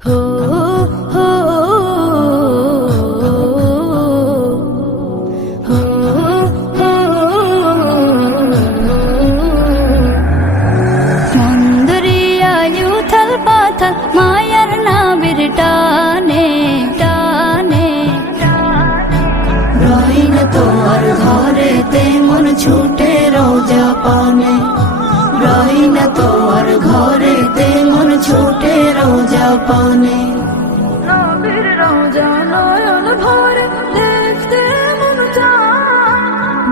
হো হো হো হো মন্দরিয়ায় উথাল পাথাল মায়ার নাবির টানে টানে রইল তোর ঘরেতে মন ছুটে রোজা পানে, রইল তোর ঘরেতে মন ছুটে রোজা পানে। নবীর রওজা নয়ন ভরে দেখতে মন চায়,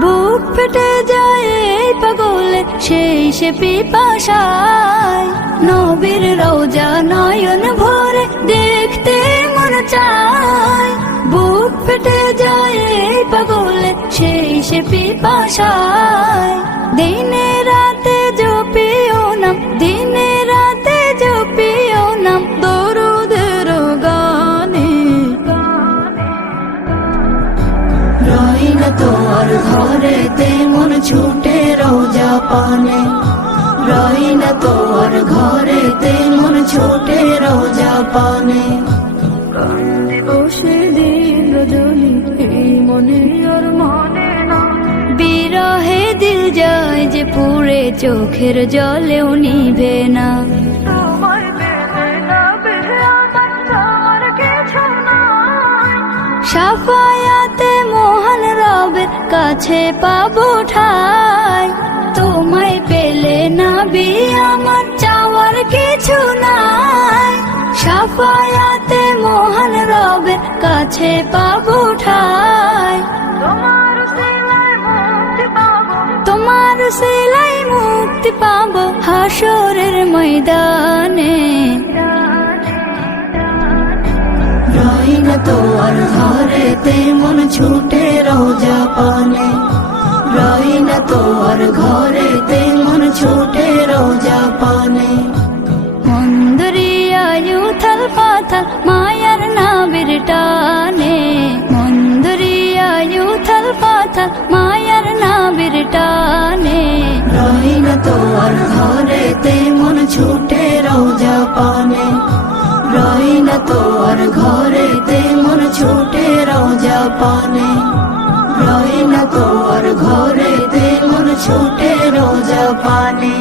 বুক ফেটে যায় এই পাগলে সেই সে পিপাসায়। নবীর রওজা নয়ন ভরে দেখতে মন চায়, বুক ফেটে যায় এই পাগলে সেই সে পিপাসায়। দিনে রাতে জপিও নাম, দিনে রাতে জপিও নাম দরুদের গানে। রইল তোর ঘরেতে মন ছুটে রোজা পানে, রইল তোর ঘরেতে মন ছুটে রোজা পানে। কান্দে বসে দিন রজনী এই মনে আর মনে না, বিরহে দিল যায় যে পুরে চোখের জলেও নিভে না। তোমায় পেলে না পেলে আমার কিছু নাই, শাফায়াতে মহান রবের কাছে পাবো ঠাই। তোমায় পেলে না বি আমার চাওয়ার কিছু নাই, শাফায়াতে মহান রবের কাছে পাবো ঠাই। তোমার সিলাই মুক্তি পাবো, তোমার সিলাই মুক্তি পাবো হাসরের ময়দানে। রইল তোর ঘরেতে মন ছুটে রোজা পানে, রইল তোর ঘরেতে মন ছুটে রোজা পানে। মন্দরিয়ায় উথাল পাথাল মায়ার নাবির টানে, মন্দরিয়ায় উথাল পাথাল মায়ার নাবির টানে। রইল তোর ঘরেতে মন ছুটে রোজা পানে, রইল তোর ঘরেতে মন ছুটে রোজা পানে, রইল তোর ঘরেতে মন ছুটে রোজা পানে।